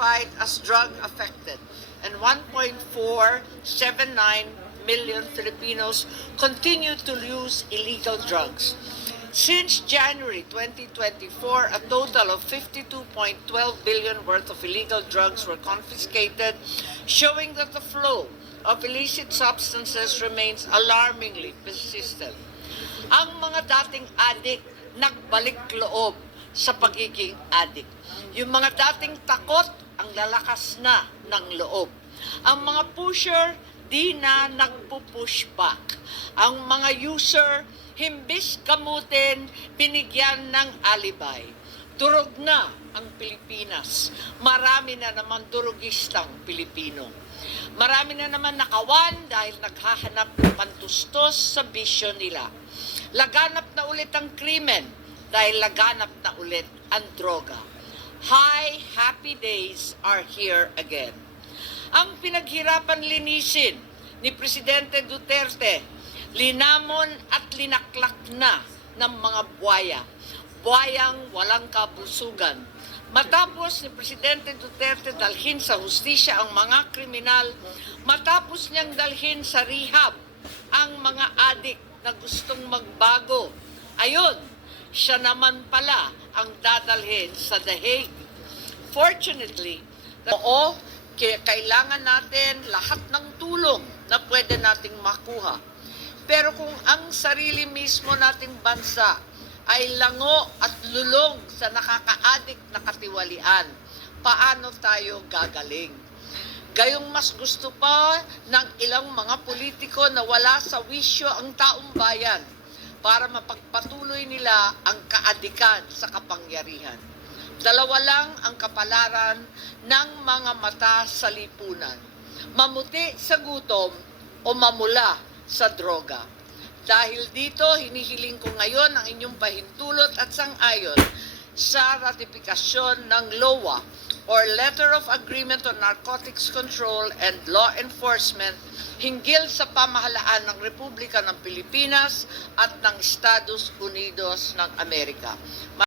classified as drug affected, and 1.479 million Filipinos continue to use illegal drugs. Since January 2024, a total of 52.12 billion worth of illegal drugs were confiscated, showing that the flow of illicit substances remains alarmingly persistent. Ang mga dating addict nagbalik loob sa pagiging addict. Yung mga dating takot, ang lalakas na ng loob. Ang mga pusher, di na nagpo-push back. Ang mga user, himbis gamutin, binigyan ng alibay. Durog na ang Pilipinas. Marami na naman durugistang Pilipino. Marami na naman nakawan dahil naghahanap ng pantustos sa bisyo nila. Laganap na ulit ang krimen dahil laganap na ulit ang droga. High, happy days are here again. Ang pinaghirapan linisin ni Presidente Duterte, linamon at linaklak na ng mga buwaya. Buwayang walang kabusugan. Matapos ni Presidente Duterte dalhin sa hustisya ang mga kriminal, matapos niyang dalhin sa rehab ang mga adik na gustong magbago, ayun, siya naman pala ang dadalhin sa The Hague. Fortunately, oo, kailangan natin lahat ng tulong na pwede nating makuha. Pero kung ang sarili mismo nating bansa ay lango at lulong sa nakaka-addict na katiwalian, paano tayo gagaling? Gayong mas gusto pa ng ilang mga politiko na wala sa wisyo ang taong bayan para mapagpatuloy nila ang kaadikan sa kapangyarihan. Dalawa lang ang kapalaran ng mga mata sa lipunan: mamuti sa gutom o mamula sa droga. Dahil dito, hinihiling ko ngayon ang inyong pahintulot at sang-ayon sa ratifikasyon ng LOA or Letter of Agreement on Narcotics Control and Law Enforcement hinggil sa pamahalaan ng Republika ng Pilipinas at ng Estados Unidos ng Amerika.